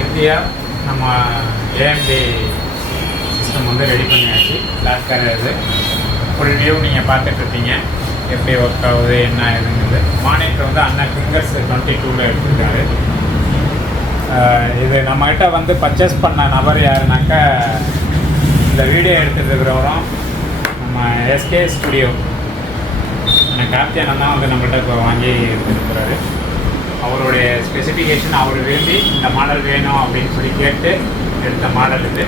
இறுதியாக நம்ம AMD system வந்து ரெடி பண்ணியாச்சு. பிளாக் கலர் இது ஃபுல் வியூ நீங்கள் பார்த்துட்ருப்பீங்க, எப்படி ஒர்க் ஆகுது என்ன ஆகுதுங்கிறது. மானிட்டர் வந்து அண்ணன் ஃபிங்கர்ஸ் 22 எடுத்துருக்காரு. இது நம்மகிட்ட வந்து பர்ச்சேஸ் பண்ண நபர் யாருனாக்கா, இந்த வீடியோ எடுத்துருக்கிறவரும் நம்ம எஸ்கே ஸ்டுடியோ கார்த்தியானந்தான் வந்து நம்மகிட்ட இப்போ வாங்கி எடுத்துருக்கிறாரு. அவருடைய ஸ்பெசிஃபிகேஷன் அவர் விரும்பி இந்த மாடல் வேணும் அப்படின்னு சொல்லி கேட்டு எடுத்த மாடல் இது.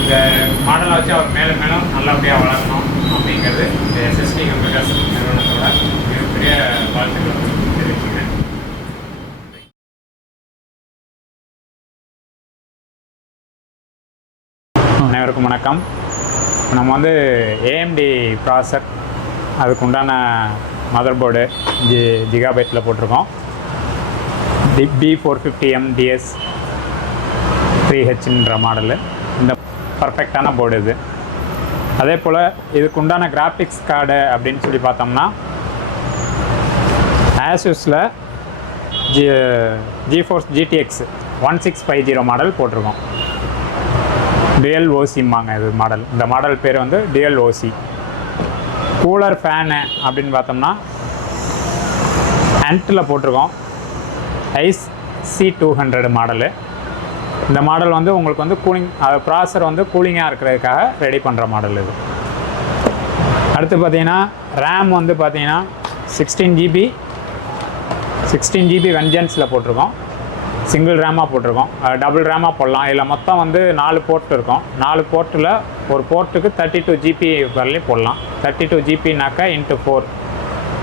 இந்த மாடலை வச்சு அவர் மேலும் மேலும் நல்லபடியாக வளரணும் அப்படிங்கிறது இந்த எஸ்எஸ்டி கம்ப்யூட்டர்ஸ் நிறுவனத்தோட மிகப்பெரிய வாழ்த்துக்களை தெரிவிச்சுக்கிறேன். அனைவருக்கும் வணக்கம். நம்ம வந்து ஏஎம்டி ப்ராசர், அதுக்கு உண்டான மதர் போர்டு ஜிகாபைட்டில் போட்டிருக்கோம். B450M DS 3Hன்ற model. இந்த பர்ஃபெக்டான போர்டு இது. அதே போல் இதுக்கு உண்டான கிராஃபிக்ஸ் கார்டு அப்படின்னு சொல்லி பார்த்தோம்னா ஆசூஸில் GeForce GTX 1650 மாடல் போட்டிருக்கோம். டிஎல் ஓசிம்பாங்க இது மாடல். இந்த மாடல் பேர் வந்து டிஎல் ஓசி. கூலர் ஃபேனு அப்படின்னு பார்த்தோம்னா ஆண்ட்டில் போட்டிருக்கோம். Ice C200 model. இந்த மாடல் வந்து உங்களுக்கு வந்து கூலிங், ப்ராசர் வந்து கூலிங்காக இருக்கிறதுக்காக ரெடி பண்ணுற மாடல் இது. அடுத்து பார்த்தீங்கன்னா ரேம் வந்து பார்த்தீங்கன்னா 16 GB வென்ஜன்ஸில் போட்டிருக்கோம். சிங்கிள் ரேமாக போட்டிருக்கோம். டபுள் ரேமாக போடலாம். இதில் மொத்தம் வந்து 4 போர்ட் இருக்கும். 4 போர்ட்டில் ஒரு போர்ட்டுக்கு 32 GB வரலையும் போடலாம். 32 GBனாக்கா இன்ட்டு 4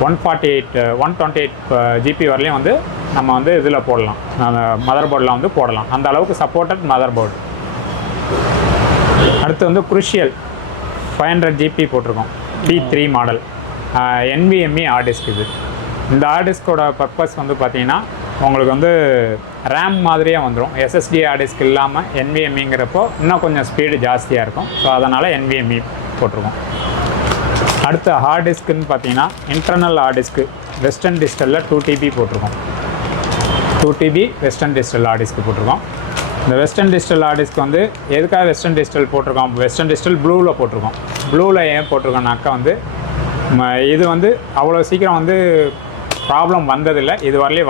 128 GB வரலையும் வந்து நம்ம வந்து இதில் போடலாம். அந்த மதர் போர்டில் வந்து போடலாம். அந்த அளவுக்கு சப்போர்ட்டட் மதர் போர்டு. அடுத்து வந்து குருஷியல் 500 GB போட்டிருக்கோம். P3 model NVMe hard disk இது. இந்த ஹார்ட் டிஸ்கோட பர்பஸ் வந்து பார்த்திங்கன்னா உங்களுக்கு வந்து ரேம் மாதிரியே வந்துடும். SSD ஹார்ட் டிஸ்க் இல்லாமல் NVMeங்கிறப்போ இன்னும் கொஞ்சம் ஸ்பீடு ஜாஸ்தியாக இருக்கும். ஸோ அதனால் NVMe போட்டிருக்கோம். அடுத்த ஹார்ட் டிஸ்க்குன்னு பார்த்தீங்கன்னா இன்டர்னல் ஹார்ட் டிஸ்க்கு வெஸ்டர்ன் டிஜிட்டலில் 2 TB போட்டிருக்கோம். 2 TB Western Digital hard disk போட்டிருக்கோம். இந்த வெஸ்டர்ன் டிஜிட்டல் ஹார்ட் டிஸ்க் வந்து எதுக்காக வெஸ்டர்ன் டிஜிட்டல் போட்டிருக்கோம்? வெஸ்டர்ன் டிஜிட்டல் ப்ளூவில் போட்டிருக்கோம். ப்ளூவில் ஏன் போட்டிருக்கோம்னாக்கா வந்து இது வந்து அவ்வளோ சீக்கிரம் வந்து ப்ராப்ளம் வந்ததில்லை. இது வரலையும்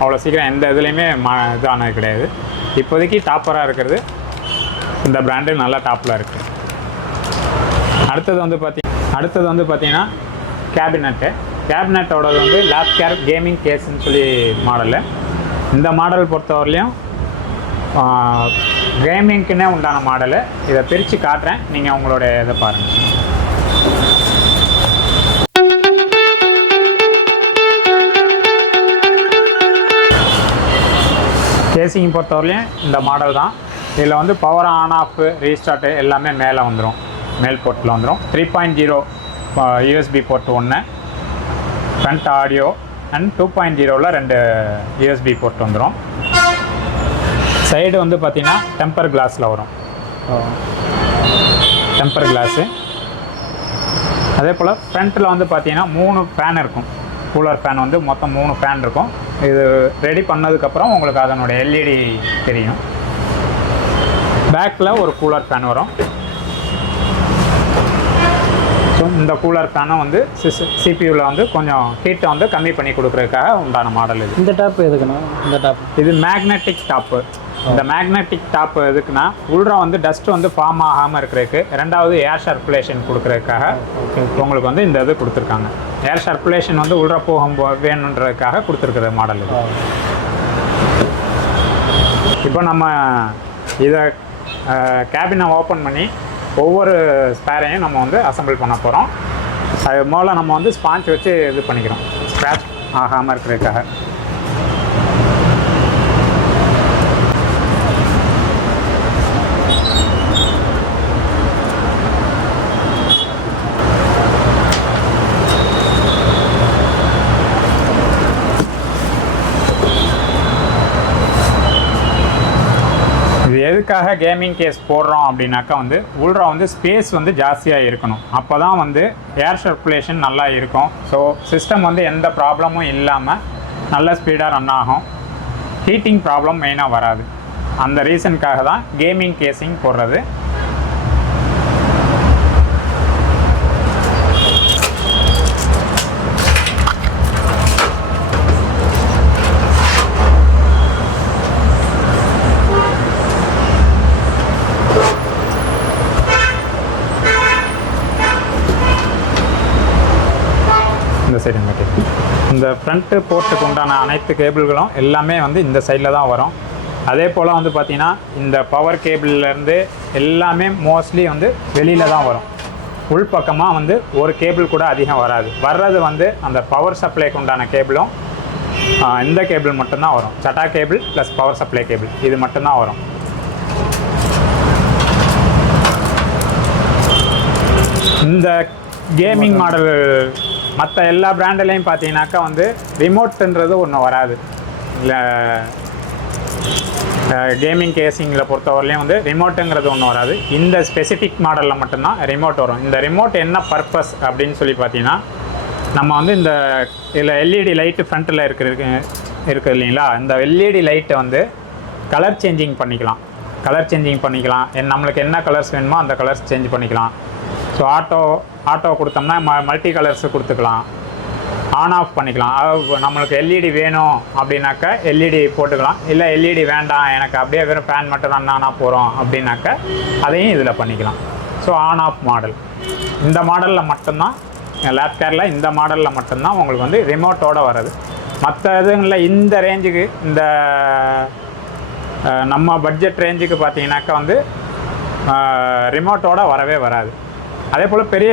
அவ்வளோ சீக்கிரம் எந்த இதுலேயுமே இதானது கிடையாது. இப்போதைக்கு டாப்பராக இருக்கிறது இந்த பிராண்டு, நல்லா டாப்பில் இருக்குது. அடுத்தது வந்து பார்த்தீங்கன்னா கேபினட்டோடது வந்து லேப் கேர் கேமிங் கேஸ்ன்னு சொல்லி மாடலு. இந்த மாடல் பொறுத்தவரையிலையும் கேமிங்க்குன்னே உண்டான மாடலு. இதை பிரித்து காட்டுறேன், நீங்கள் உங்களோட இதை பாருங்கள். கேசிங் பொறுத்தவரையிலையும் இந்த மாடல் தான். இதில் வந்து பவர் ஆன் ஆஃப் ரீஸ்டார்ட்டு எல்லாமே மேலே வந்துடும், மேல் போர்ட்டில் வந்துடும். 3.0 USB port 1, front audio and 2.0ல் 2 USB போர்ட் வந்துடும். சைடு வந்து பார்த்திங்கன்னா டெம்பர் கிளாஸில் வரும், டெம்பர் கிளாஸு. அதே போல் ஃப்ரண்ட்டில் வந்து பார்த்திங்கன்னா 3 ஃபேன் இருக்கும். கூலர் ஃபேன் வந்து மொத்தம் 3 ஃபேன் இருக்கும். இது ரெடி பண்ணதுக்கப்புறம் உங்களுக்கு அதனுடைய LED தெரியும். பேக்கில் ஒரு கூலர் ஃபேன் வரும். ஸோ இந்த கூலர் ஃபேனும் வந்து சிபியூவில் வந்து கொஞ்சம் ஹீட்டை வந்து கம்மி பண்ணி கொடுக்குறதுக்காக உண்டான மாடல் இது. இந்த டாப் எதுக்குண்ணா? இந்த டாப் இது மேக்னெட்டிக் டாப்பு. இந்த மேக்னெட்டிக் டாப் எதுக்குன்னா உள்ற வந்து டஸ்ட் வந்து ஃபார்ம் ஆகாமல் இருக்கிறதுக்கு, ரெண்டாவது ஏர் சர்க்குலேஷன் கொடுக்குறதுக்காக உங்களுக்கு வந்து இந்த இது கொடுத்துருக்காங்க. ஏர் சர்க்குலேஷன் வந்து உள்ற போகும் வேணுன்றதுக்காக கொடுத்துருக்குற மாடல் இது. இப்போ நம்ம இதை கேபினை ஓப்பன் பண்ணி ஒவ்வொரு ஸ்பேரையும் நம்ம வந்து அசம்பிள் பண்ண போகிறோம். அது முதல்ல நம்ம வந்து ஸ்பாஞ்ச் வச்சு இது பண்ணிக்கிறோம், ஸ்க்ராட்ச் ஆகாமல் இருக்கிறதுக்காக. எதுக்காக கேமிங் கேஸ் போடுறோம் அப்படின்னாக்கா வந்து உள்ள வந்து ஸ்பேஸ் வந்து ஜாஸ்தியாக இருக்கணும். அப்போ தான் வந்து ஏர் சர்க்குலேஷன் நல்லா இருக்கும். ஸோ சிஸ்டம் வந்து எந்த ப்ராப்ளமும் இல்லாமல் நல்ல ஸ்பீடாக ரன் ஆகும். ஹீட்டிங் ப்ராப்ளம் மெயினாக வராது. அந்த ரீசனுக்காக தான் கேமிங் கேசிங் போடுறது. இந்த சைடு இந்த ஃப்ரண்ட்டு போர்ட்டுக்கு உண்டான அனைத்து கேபிள்களும் எல்லாமே வந்து இந்த சைடில் தான் வரும். அதே போல் வந்து பார்த்திங்கன்னா இந்த பவர் கேபிள்லேருந்து எல்லாமே மோஸ்ட்லி வந்து வெளியில் தான் வரும். உள்பக்கமாக வந்து ஒரு கேபிள் கூட அதிகம் வராது. வர்றது வந்து அந்த பவர் சப்ளைக்கு உண்டான கேபிளும் இந்த கேபிள் மட்டும்தான் வரும். SATA cable plus power supply cable இது மட்டும்தான் வரும். இந்த கேமிங் மாடல் மற்ற எல்லா பிராண்டுலேயும் பார்த்தீங்கன்னாக்கா வந்து ரிமோட்டுன்றது ஒன்று வராது. இல்லை கேமிங் கேசிங்கில் பொறுத்தவரையிலையும் வந்து ரிமோட்டுங்கிறது ஒன்று வராது. இந்த ஸ்பெசிஃபிக் மாடலில் மட்டும்தான் ரிமோட் வரும். இந்த ரிமோட் என்ன பர்பஸ் அப்படின்னு சொல்லி பார்த்தீங்கன்னா, நம்ம வந்து இந்த இதில் எல்இடி லைட்டு ஃப்ரண்ட்டில் இருக்குது இல்லைங்களா, இந்த எல்இடி லைட்டை வந்து கலர் சேஞ்சிங் பண்ணிக்கலாம். நம்மளுக்கு என்ன கலர்ஸ் வேணுமோ அந்த கலர்ஸ் சேஞ்ச் பண்ணிக்கலாம். ஸோ ஆட்டோ கொடுத்தோம்னா மல்டி கலர்ஸு கொடுத்துக்கலாம். ஆன் ஆஃப் பண்ணிக்கலாம். நம்மளுக்கு எல்இடி வேணும் அப்படின்னாக்கா எல்இடி போட்டுக்கலாம். இல்லை எல்இடி வேண்டாம், எனக்கு அப்படியே வெறும் ஃபேன் மட்டும் ரன் ஆனால் போகிறோம் அப்படின்னாக்கா அதையும் இதில் பண்ணிக்கலாம். ஸோ ஆன் ஆஃப் மாடல் இந்த மாடலில் மட்டும்தான், லேப்கேரில் இந்த மாடலில் மட்டும்தான் உங்களுக்கு வந்து ரிமோட்டோடு வர்றது. மற்ற இதுங்களில் இந்த ரேஞ்சுக்கு, இந்த நம்ம பட்ஜெட் ரேஞ்சுக்கு பார்த்தீங்கன்னாக்கா வந்து ரிமோட்டோடு வரவே வராது. அதே போல் பெரிய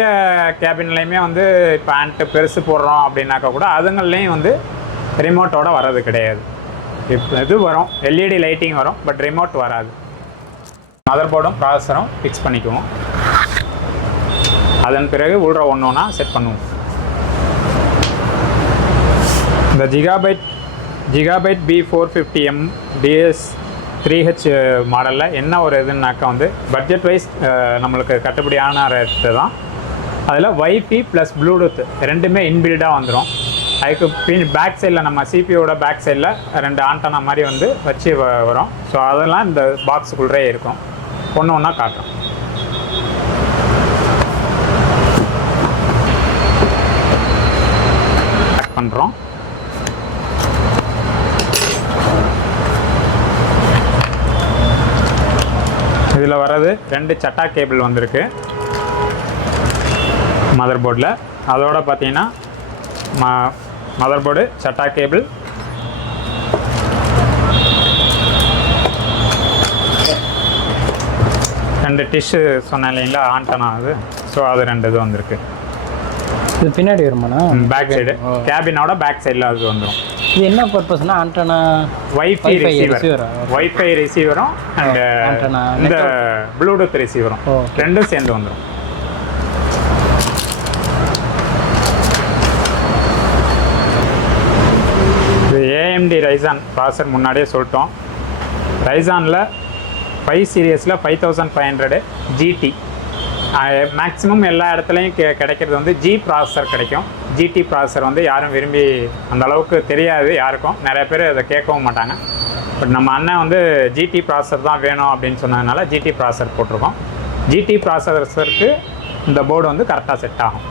கேபின்லேயுமே வந்து பேண்ட்டு பெருசு போடுறோம் அப்படின்னாக்கா கூட அதுங்கள்லேயும் வந்து ரிமோட்டோடு வர்றது கிடையாது. இது வரும், எல்இடி லைட்டிங் வரும், பட் ரிமோட் வராது. மதர் போர்டும் ப்ராசஸரும் ஃபிக்ஸ் பண்ணிக்குவோம். அதன் பிறகு உள்ள ஒன்றா செட் பண்ணுவோம். இந்த ஜிகாபைட் B450M DS 3H மாடலில் என்ன ஒரு இதுனாக்கா வந்து பட்ஜெட் வைஸ் நம்மளுக்கு கட்டுப்படியான ரேட்டு தான். அதில் வைஃபை ப்ளஸ் ப்ளூடூத் ரெண்டுமே இன்பில்டாக வந்துடும். அதுக்கு பேக் சைடில் நம்ம சிபியோட பேக் சைடில் 2 ஆண்டனா மாதிரி வந்து வச்சு வரும். ஸோ அதெல்லாம் இந்த பாக்ஸுக்குள்ளே இருக்கும். ஒன்று ஒன்றா காட்டுறோம். பேக் பண்ணுறோம். இதில் வர்றது 2 சட்டா கேபிள் வந்திருக்கு மதர் போர்டில். அதோடு பார்த்தீங்கன்னா மதர் போர்டு, சட்டா கேபிள், ரெண்டு டிஷ்ஷு சொன்னேன் இல்லைங்களா ஆண்டனா அது. ஸோ அது 2 இது வந்திருக்கு. இது பின்னாடி வருமாண்ணா? பேக் சைடு கேபினோட பேக் சைடில் அது வந்துடும். இது என்ன பர்பஸ்னா ஆண்டனா வைஃபை ரிசீவரும் அண்ட் இந்த ப்ளூடூத் ரிசீவரும் ரெண்டும் சேர்ந்து வந்துடும். இது AMD ரைசான் ப்ராசஸர் முன்னாடியே சொல்லிட்டோம். ரைசானில் 5 சீரியஸில் 5500 GT மேக்ஸிமம் எல்லா இடத்துலையும் கிடைக்கிறது வந்து G ப்ராசஸர் கிடைக்கும். GT ப்ராசஸர் வந்து யாரும் விரும்பி அந்த அளவுக்கு தெரியாது யாருக்கும், நிறைய பேர் அதை கேட்கவும் மாட்டாங்க. பட் நம்ம அண்ணன் வந்து GT ப்ராசஸர் தான் வேணும் அப்படின்னு சொன்னதுனால GT ப்ராசஸர் போட்டிருக்கோம். GT ப்ராசஸருக்கு இந்த போர்டு வந்து கரெக்டாக செட் ஆகும்.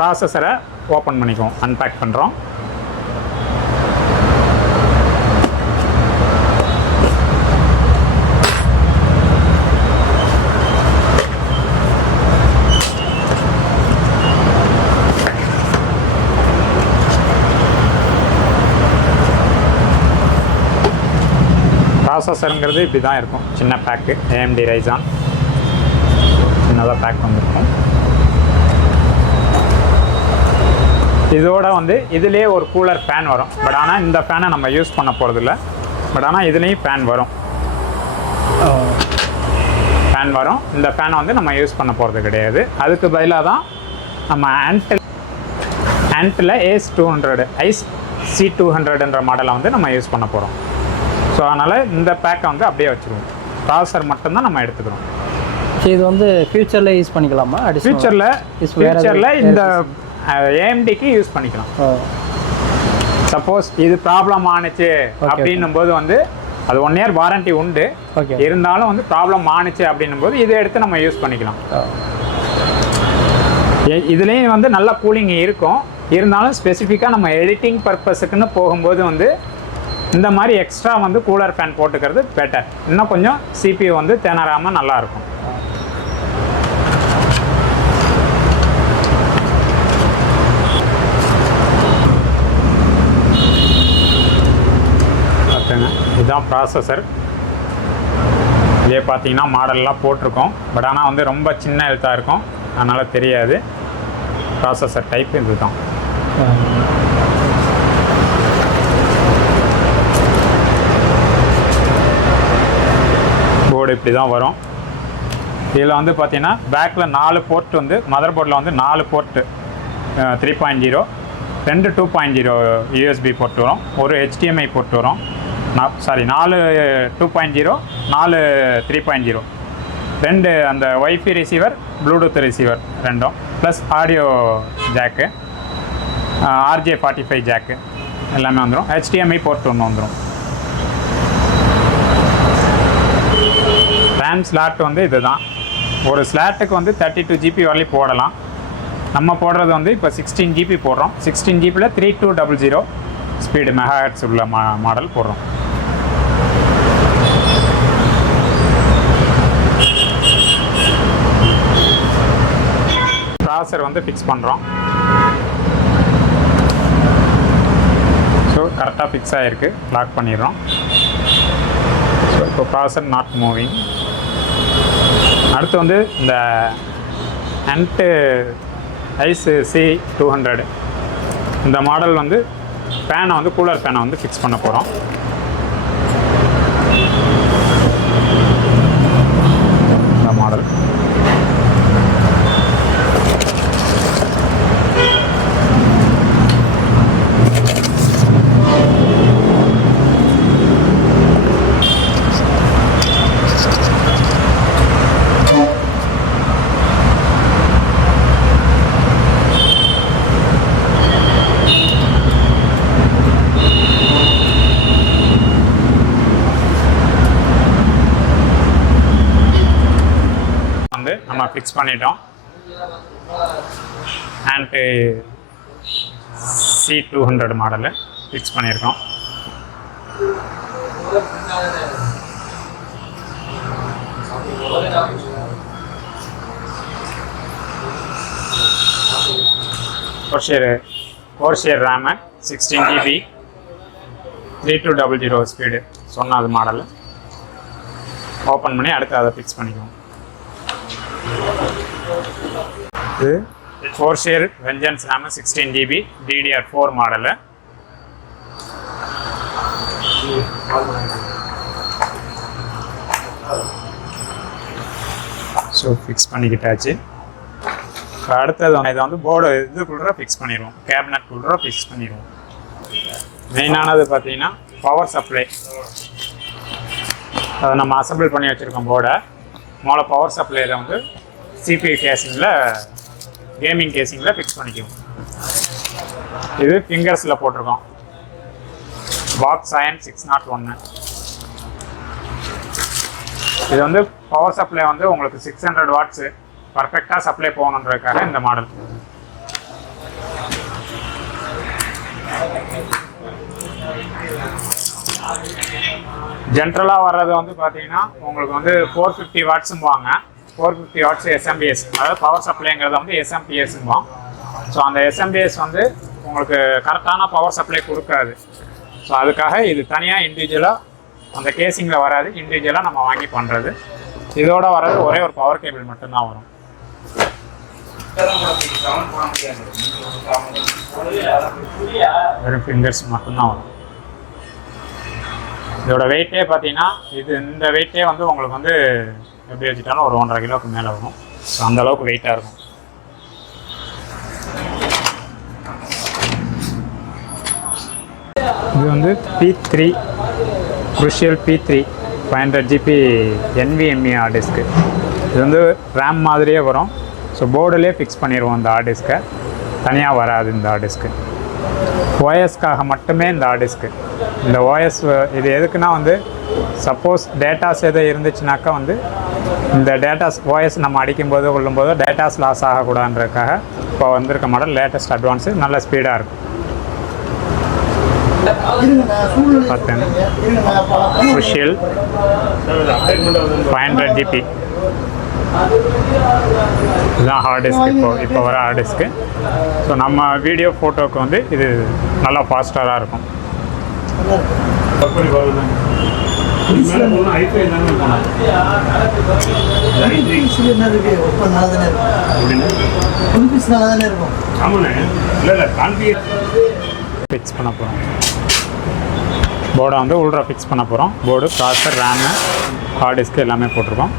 ப்ராசஸரை ஓப்பன் பண்ணிக்குவோம், அன்பேக் பண்ணுறோம். ப்ராசஸருங்கிறது இப்படி தான் இருக்கும், சின்ன பேக்கு. AMD ரைசான் சின்னதாக பேக் வந்துருக்கும். இதோட வந்து இதுலேயே ஒரு கூலர் ஃபேன் வரும். பட் ஆனால் இந்த ஃபேனை நம்ம யூஸ் பண்ண போகிறதில்ல. பட் ஆனால் இதுலேயும் ஃபேன் வரும். இந்த ஃபேனை வந்து நம்ம யூஸ் பண்ண போகிறது கிடையாது. அதுக்கு பதிலாக தான் நம்ம ஆண்டில் ACE200 IC200ன்ற மாடலை வந்து நம்ம யூஸ் பண்ண போகிறோம். ஸோ அதனால் இந்த பேக்கை வந்து அப்படியே வச்சுருவோம். ப்ராசஸர் மட்டும்தான் நம்ம எடுத்துக்கிறோம். இது வந்து ஃப்யூச்சரில் யூஸ் பண்ணிக்கலாமா? ஃப்யூச்சரில் இந்த AMDக்கு யூஸ் பண்ணிக்கலாம். சப்போஸ் இது ப்ராப்ளம் ஆணுச்சு அப்படின்னும் போது வந்து அது 1 இயர் வாரண்டி உண்டு. ஓகே. இருந்தாலும் வந்து ப்ராப்ளம் ஆணுச்சு அப்படின்னும் போது இதை எடுத்து நம்ம யூஸ் பண்ணிக்கலாம். இதுலேயும் வந்து நல்ல கூலிங் இருக்கும். இருந்தாலும் ஸ்பெசிஃபிக்காக நம்ம எடிட்டிங் பர்பஸுக்குன்னு போகும்போது வந்து இந்த மாதிரி எக்ஸ்ட்ரா வந்து கூலர் ஃபேன் போட்டுக்கிறது பெட்டர். இன்னும் கொஞ்சம் CPU வந்து திணறாமல் நல்லாயிருக்கும். பார்த்துங்க, இதுதான் ப்ராசஸர். இதே பார்த்தீங்கன்னா மாடல்லாம் போட்டிருக்கோம். பட் ஆனால் வந்து ரொம்ப சின்ன எழுத்தாக இருக்கும், அதனால் தெரியாது. ப்ராசஸர் டைப் இது தான். போர்டு இப்படி தான் வரும். இதில் வந்து பார்த்தீங்கன்னா பேக்கில் 4 போர்ட் வந்து மதர் போர்டில் வந்து 4 போர்ட்டு 3.0, 2 2.0 USB போர்ட் வரும், ஒரு HDMI போர்ட் வரும். 4 2.0, 4 3.0, 2 அந்த வைஃபை ரிசீவர், ப்ளூடூத் ரிசீவர் ரெண்டும், plus audio jack, RJ45 jack எல்லாமே வந்துடும். HDMI போர்ட் ஒன்று வந்துடும். ரேம் ஸ்லாட் வந்து இது தான். ஒரு ஸ்லாட்டுக்கு வந்து 32 GB வரலையும் போடலாம். நம்ம போடுறது வந்து இப்போ 16 GB போடுறோம். 16 GB 3200 ஸ்பீடு மெகாஹெர்ட்ஸ் உள்ள மாடல் போடுறோம். ப்ராசர் வந்து ஃபிக்ஸ் பண்ணுறோம். ஸோ கரெக்டாக ஃபிக்ஸ் ஆகிருக்கு. லாக் பண்ணிடுறோம். ஸோ இப்போ ப்ராசர் நாட் மூவிங். அடுத்து வந்து இந்த ஹண்ட் ஐஸ் C200 இந்த மாடல் வந்து ஃபேனை வந்து கூலர் ஃபேனை வந்து ஃபிக்ஸ் பண்ண போகிறோம். இந்த மாடல் நம்ம ஃபிக்ஸ் பண்ணிட்டோம். ஹண்ட் C200 மாடலு ஃபிக்ஸ் பண்ணியிருக்கோம். Four share RAM, 16 GB, 3200 speed சொன்ன அது மாடலு. ஓப்பன் பண்ணி அடுத்து அதை ஃபிக்ஸ் பண்ணிக்குவோம். இது 4 ஷேர் Vengeance RAM, 16 GB, DDR4 model. So fix பண்ணிக்கிட்டாச்சு. அடுத்தது இதை வந்து போர்டு இதுக்குள்ள ஃபிக்ஸ் பண்ணிடுவோம். கேபினட்குள்ள ஃபிக்ஸ் பண்ணிடுவோம். மெயினானது பார்த்தீங்கன்னா பவர் சப்ளை. அதை நம்ம அசம்பிள் பண்ணி வச்சுருக்கோம் போர்டை. முதல்ல பவர் சப்ளையில் வந்து CPU கேசிங்கில், கேமிங் கேசிங்கில் ஃபிக்ஸ் பண்ணிக்குவோம். இது ஃபிங்கர்ஸில் போட்டிருக்கோம். பாக்ஸ் அயன் 601. இது வந்து பவர் சப்ளை வந்து உங்களுக்கு 600 வாட்ஸு பர்ஃபெக்டாக சப்ளை போகணுன்றதுக்காக இந்த மாடல். ஜென்ரலாக வர்றது வந்து பார்த்தீங்கன்னா உங்களுக்கு வந்து 450 வாட்ஸும்பாங்க. 450 வாட்ஸ் SMPS, அதாவது பவர் சப்ளைங்கிறத வந்து SMPSம்பாங்க. ஸோ அந்த SMPS வந்து உங்களுக்கு கரெக்டான பவர் சப்ளை கொடுக்காது. ஸோ அதுக்காக இது தனியாக இண்டிவிஜுவலாக அந்த கேசிங்கில் வராது, இண்டிவிஜுவலாக நம்ம வாங்கி பண்ணுறது. இதோட வர்றது ஒரே ஒரு பவர் கேபிள் மட்டும்தான் வரும். வெறும் ஃபிங்கர்ஸ் மட்டும்தான் வரும். இதோட வெயிட்டே பார்த்தீங்கன்னா இந்த வெயிட்டே வந்து உங்களுக்கு வந்து எப்படி வச்சுட்டாலும் ஒரு 1.5 கிலோவுக்கு மேலே வரும். ஸோ அந்தளவுக்கு வெயிட்டாக இருக்கும். இது வந்து P3 Crucial P3 500 GB NVMe hard disk. இது வந்து ரேம் மாதிரியே வரும். ஸோ போர்டுலேயே ஃபிக்ஸ் பண்ணிடுவோம். இந்த ஹார்ட் டிஸ்க்கை தனியாக வராது. இந்த ஹார்ட் டிஸ்க்கு ஓஎஸ்க்காக மட்டுமே இந்த ஹார்ட் டிஸ்க்கு. இந்த ஓஎஸ் இது எதுக்குன்னா வந்து சப்போஸ் டேட்டாஸ் எதுவும் இருந்துச்சுனாக்கா வந்து இந்த டேட்டாஸ் ஓஎஸ் நம்ம அடிக்கும்போது கொள்ளும்போது டேட்டாஸ் லாஸ் ஆகக்கூடாதுன்றதுக்காக இப்போ வந்திருக்க மாடல் லேட்டஸ்ட் அட்வான்ஸு நல்ல ஸ்பீடாக இருக்கும். பார்த்தேன் குஷியல் 500 GB இதுதான் ஹார்ட் டிஸ்க். இப்போ வர ஹார்ட் டிஸ்க்கு. ஸோ நம்ம வீடியோ ஃபோட்டோவுக்கு வந்து இது நல்லா ஃபாஸ்ட்டாக இருக்கும். ஃபிக்ஸ் பண்ண போகிறோம் போர்டை வந்து உள்ரா ஃபிக்ஸ் பண்ண போகிறோம். Board, processor, RAM, hard disk எல்லாமே போட்டிருக்கோம்.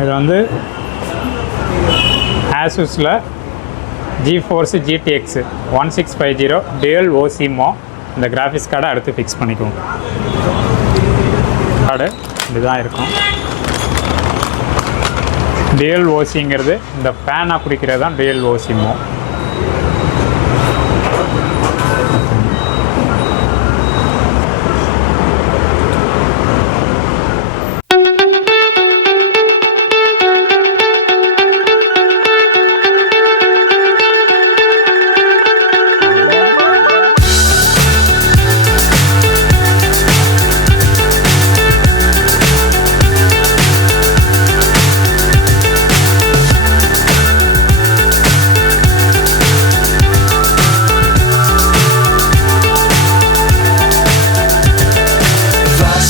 இது வந்து ஆசூஸில் GeForce GTX 1650 டியூயல் ஓசிமோ இந்த கிராஃபிக்ஸ் கார்டை அடுத்து ஃபிக்ஸ் பண்ணிக்குவோம். கார்டு இதுதான் இருக்கும். டியூயல் ஓசிங்கிறது இந்த ஃபேனாக பிடிக்கிறது தான் dual ஓசிமோ.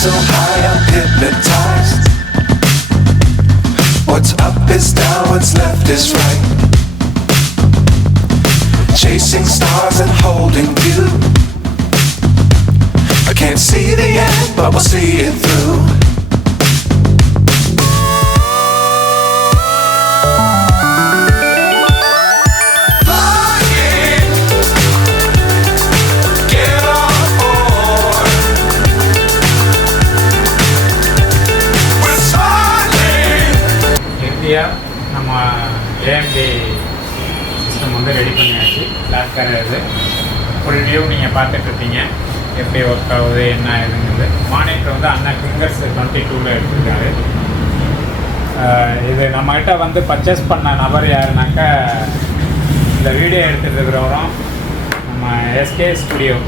So high I'm hypnotized. What's up is down, what's left is right. Chasing stars and holding you. I can't see the end, but we'll see it through. நம்ம AMD system வந்து ready பண்ணியாச்சு. Black colour இது full view நீங்கள் பார்த்துட்ருப்பீங்க. எப்படி work ஆகுது என்ன ஆகுதுங்கிறது. Monitor வந்து அண்ணன் ஃபிங்கர்ஸ் 22 எடுத்துருக்காரு. இது நம்மகிட்ட வந்து பர்ச்சேஸ் பண்ண நபர் யாருனாக்கா இந்த வீடியோ எடுத்துருக்கிறவரும் நம்ம SK ஸ்டுடியோ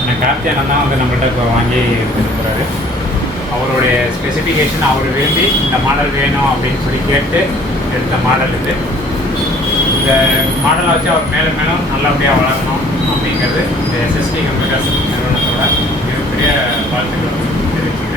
எனக்கு கார்த்தியானந்தான் தான் வந்து நம்மகிட்ட இப்போ வாங்கி எடுத்துருக்கிறாரு. அவருடைய ஸ்பெசிஃபிகேஷன் அவர் விரும்பி இந்த மாடல் வேணும் அப்படின்னு சொல்லி கேட்டு எடுத்த மாடல் இது. இந்த மாடலை வச்சு அவர் மேலும் மேலும் நல்லபடியாக வளர்க்கணும் அப்படிங்கிறது இந்த SSD கம்ப்யூட்டர்ஸ் நிறுவனத்தோட மிகப்பெரிய வாழ்த்துக்கள் தெரிவிச்சுக்கிறேன்.